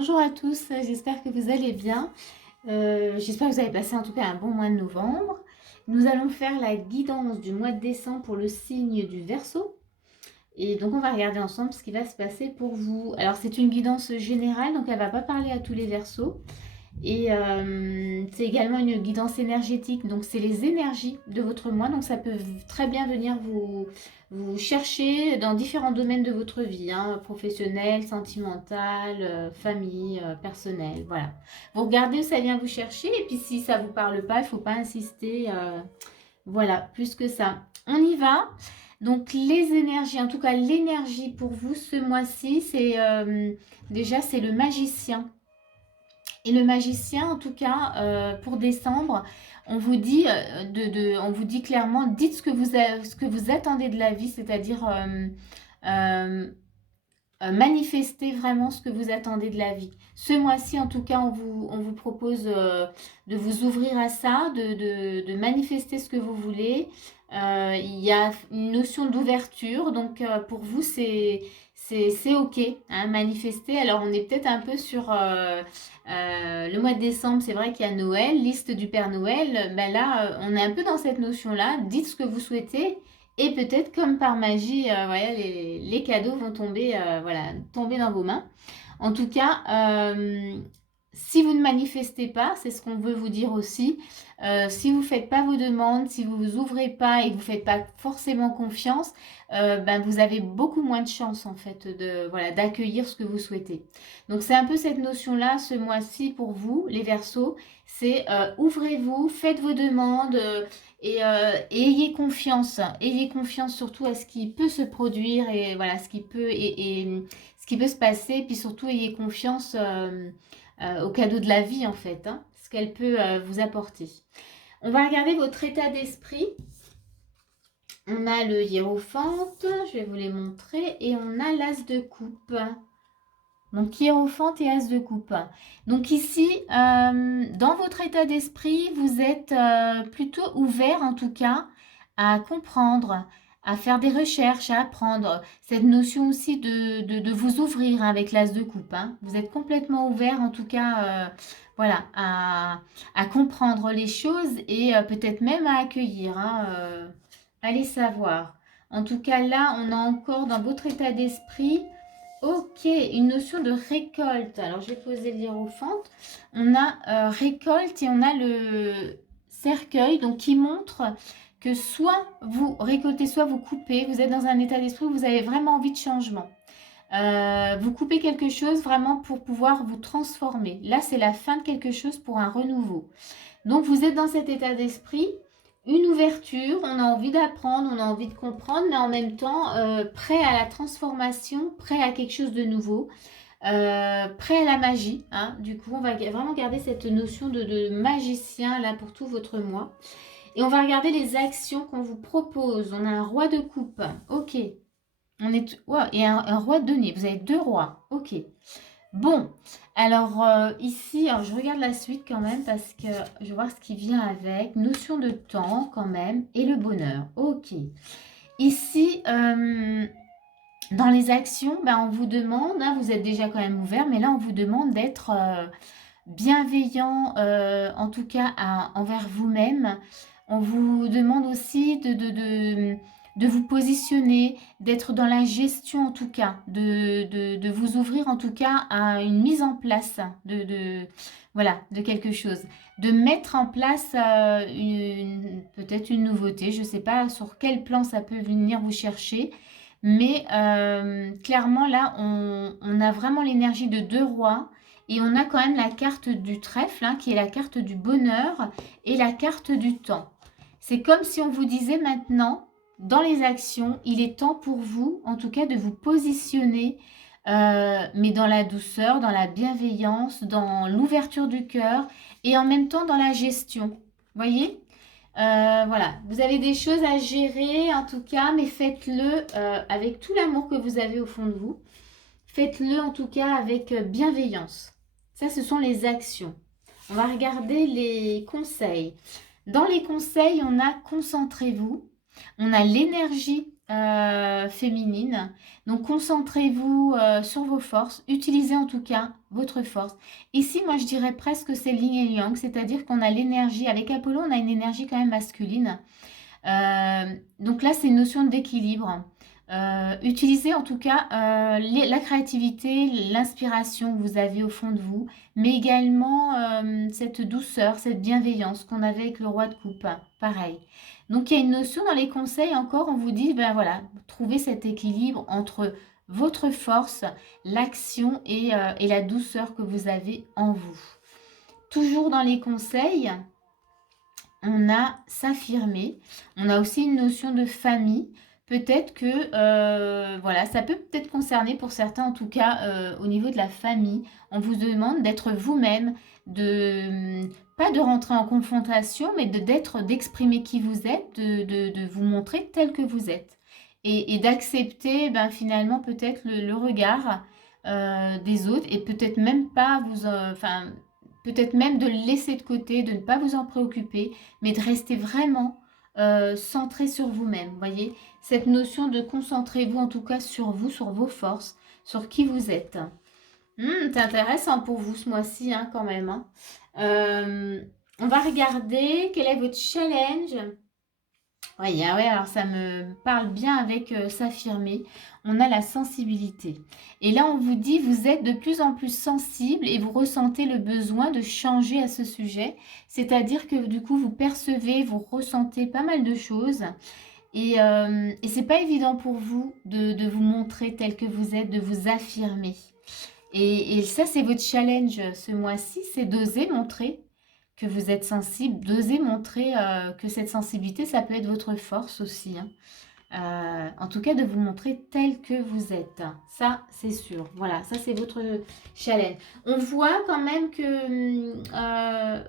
Bonjour à tous, j'espère que vous allez bien. J'espère que vous avez passé en tout cas un bon mois de novembre. Nous allons faire la guidance du mois de décembre pour le signe du Verseau. Et donc on va regarder ensemble ce qui va se passer pour vous. Alors c'est une guidance générale, donc elle ne va pas parler à tous les Verseaux. Et c'est également une guidance énergétique, donc c'est les énergies de votre mois, donc ça peut très bien venir vous chercher dans différents domaines de votre vie, hein, professionnel, sentimental, famille, personnel, voilà. Vous regardez où ça vient vous chercher, et puis si ça ne vous parle pas, il ne faut pas insister, voilà, plus que ça. On y va. Donc les énergies, en tout cas l'énergie pour vous ce mois-ci, c'est déjà c'est le magicien. Et le magicien, en tout cas, pour décembre, on vous dit, on vous dit clairement, dites ce que vous attendez de la vie, c'est-à-dire euh, manifestez vraiment ce que vous attendez de la vie. Ce mois-ci, en tout cas, on vous propose de vous ouvrir à ça, de manifester ce que vous voulez. Il y a une notion d'ouverture, donc pour vous, c'est OK, hein, manifester. Alors, on est peut-être un peu sur le mois de décembre, c'est vrai qu'il y a Noël, liste du Père Noël. Ben là, on est un peu dans cette notion-là. Dites ce que vous souhaitez. Et peut-être comme par magie, voilà, les cadeaux vont tomber, voilà, tomber dans vos mains. En tout cas, si vous ne manifestez pas, c'est ce qu'on veut vous dire aussi, si vous ne faites pas vos demandes, si vous ne vous ouvrez pas et que vous ne faites pas forcément confiance, ben vous avez beaucoup moins de chances en fait voilà, d'accueillir ce que vous souhaitez. Donc c'est un peu cette notion-là ce mois-ci pour vous, les Verseaux, c'est ouvrez-vous, faites vos demandes, et ayez confiance surtout à ce qui peut se produire et voilà ce qui peut et ce qui peut se passer, puis surtout ayez confiance au cadeau de la vie en fait, hein, ce qu'elle peut vous apporter. On va regarder votre état d'esprit. On a le hiérophante, je vais vous les montrer, et on a l'as de coupe. Donc hiérophante et as de coupe. Donc ici, dans votre état d'esprit, vous êtes plutôt ouvert en tout cas à comprendre, à faire des recherches, à apprendre. Cette notion aussi de vous ouvrir hein, avec l'as de coupe. Hein. Vous êtes complètement ouvert en tout cas voilà, à comprendre les choses et peut-être même à accueillir. Hein, allez savoir. En tout cas là, on a encore dans votre état d'esprit... Ok, une notion de récolte. Alors, je vais poser le hiérophante. On a récolte et on a le cercueil, donc qui montre que soit vous récoltez, soit vous coupez. Vous êtes dans un état d'esprit où vous avez vraiment envie de changement. Vous coupez quelque chose vraiment pour pouvoir vous transformer. Là, c'est la fin de quelque chose pour un renouveau. Donc, vous êtes dans cet état d'esprit une ouverture, on a envie d'apprendre, on a envie de comprendre, mais en même temps prêt à la transformation, prêt à quelque chose de nouveau, prêt à la magie. Hein. Du coup, on va vraiment garder cette notion de magicien là pour tout votre mois. Et on va regarder les actions qu'on vous propose. On a un roi de coupe. Ok. On est... wow, et un roi de denier. Vous avez deux rois. Ok. Bon, alors ici, alors je regarde la suite quand même parce que je vais voir ce qui vient avec. Notion de temps quand même et le bonheur. Ok. Ici, dans les actions, ben, on vous demande, hein, vous êtes déjà quand même ouvert, mais là on vous demande d'être bienveillant, en tout cas envers vous-même. On vous demande aussi de vous positionner, d'être dans la gestion en tout cas, de vous ouvrir en tout cas à une mise en place voilà, de quelque chose. De mettre en place peut-être une nouveauté, je ne sais pas sur quel plan ça peut venir vous chercher, mais clairement là, on a vraiment l'énergie de deux rois. Et on a quand même la carte du trèfle, hein, qui est la carte du bonheur et la carte du temps. C'est comme si on vous disait maintenant, dans les actions, il est temps pour vous, en tout cas, de vous positionner, mais dans la douceur, dans la bienveillance, dans l'ouverture du cœur et en même temps dans la gestion. Voyez voilà, vous avez des choses à gérer en tout cas, mais faites-le avec tout l'amour que vous avez au fond de vous. Faites-le en tout cas avec bienveillance. Ça, ce sont les actions. On va regarder les conseils. Dans les conseils, on a concentrez-vous. On a l'énergie féminine. Donc concentrez-vous sur vos forces, utilisez en tout cas votre force. Ici, moi je dirais presque c'est yin et yang, c'est-à-dire qu'on a l'énergie, avec Apollon, on a une énergie quand même masculine. Donc là, c'est une notion d'équilibre. Utilisez en tout cas la créativité, l'inspiration que vous avez au fond de vous, mais également cette douceur, cette bienveillance qu'on avait avec le roi de coupe. Pareil. Donc il y a une notion dans les conseils encore, on vous dit, ben voilà, trouvez cet équilibre entre votre force, l'action et la douceur que vous avez en vous. Toujours dans les conseils, on a s'affirmer. On a aussi une notion de famille. Peut-être que, voilà, ça peut peut-être concerner pour certains, en tout cas, au niveau de la famille. On vous demande d'être vous-même, pas de rentrer en confrontation, mais d'exprimer qui vous êtes, de vous montrer tel que vous êtes. Et d'accepter, ben, finalement, peut-être le regard des autres et peut-être même pas vous... enfin, peut-être même de le laisser de côté, de ne pas vous en préoccuper, mais de rester vraiment centré sur vous-même. Voyez, cette notion de concentrez-vous en tout cas sur vous, sur vos forces, sur qui vous êtes. C'est intéressant pour vous ce mois-ci hein, quand même. Hein. On va regarder quel est votre challenge. Oui, ah ouais, alors ça me parle bien avec s'affirmer. On a la sensibilité. Et là, on vous dit, vous êtes de plus en plus sensible et vous ressentez le besoin de changer à ce sujet. C'est-à-dire que du coup, vous percevez, vous ressentez pas mal de choses. Et c'est pas évident pour vous de vous montrer tel que vous êtes, de vous affirmer. Et ça, c'est votre challenge ce mois-ci, c'est d'oser montrer que vous êtes sensible, d'oser montrer que cette sensibilité, ça peut être votre force aussi. Hein. En tout cas, de vous montrer tel que vous êtes. Ça, c'est sûr. Voilà, ça, c'est votre challenge. On voit quand même que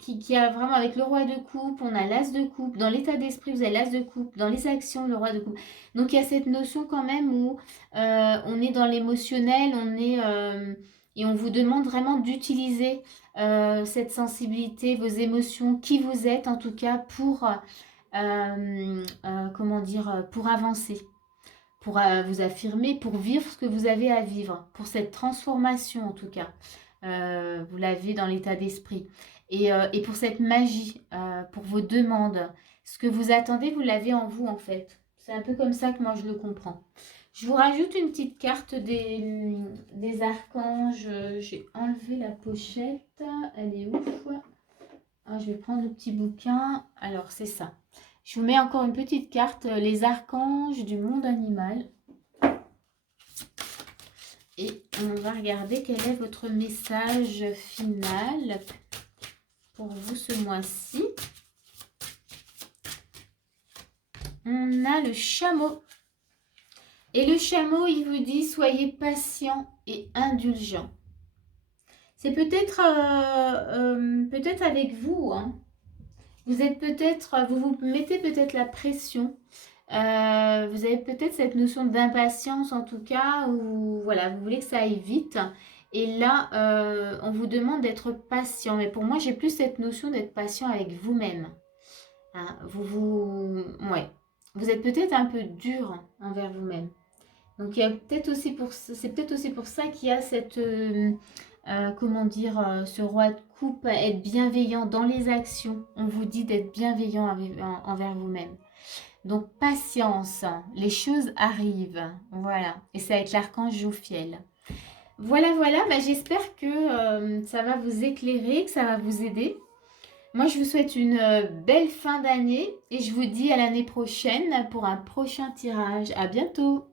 qui a vraiment avec le roi de coupe, on a l'as de coupe. Dans l'état d'esprit, vous avez l'as de coupe. Dans les actions, le roi de coupe. Donc, il y a cette notion quand même où on est dans l'émotionnel, et on vous demande vraiment d'utiliser cette sensibilité, vos émotions, qui vous êtes en tout cas pour, comment dire, pour avancer, pour vous affirmer, pour vivre ce que vous avez à vivre, pour cette transformation en tout cas. Vous l'avez dans l'état d'esprit. Et pour cette magie, pour vos demandes, ce que vous attendez, vous l'avez en vous en fait. C'est un peu comme ça que moi je le comprends. Je vous rajoute une petite carte des archanges. J'ai enlevé la pochette. Elle est où? Ah, je vais prendre le petit bouquin. Alors, c'est ça. Je vous mets encore une petite carte. Les archanges du monde animal. Et on va regarder quel est votre message final pour vous ce mois-ci. On a le chameau. Et le chameau, il vous dit, soyez patient et indulgent. C'est peut-être peut-être avec vous. Hein. Vous êtes peut-être, vous vous mettez peut-être la pression. Vous avez peut-être cette notion d'impatience en tout cas, où voilà, vous voulez que ça aille vite. Et là, on vous demande d'être patient. Mais pour moi, j'ai plus cette notion d'être patient avec vous-même. Hein, ouais. Vous êtes peut-être un peu dur envers vous-même. Donc il y a peut-être aussi c'est peut-être aussi pour ça qu'il y a cette comment dire ce roi de coupe, être bienveillant dans les actions. On vous dit d'être bienveillant envers vous-même. Donc patience, les choses arrivent. Voilà. Et c'est avec l'archange Jophiel. Voilà, voilà. Bah, j'espère que ça va vous éclairer, que ça va vous aider. Moi, je vous souhaite une belle fin d'année et je vous dis à l'année prochaine pour un prochain tirage. À bientôt!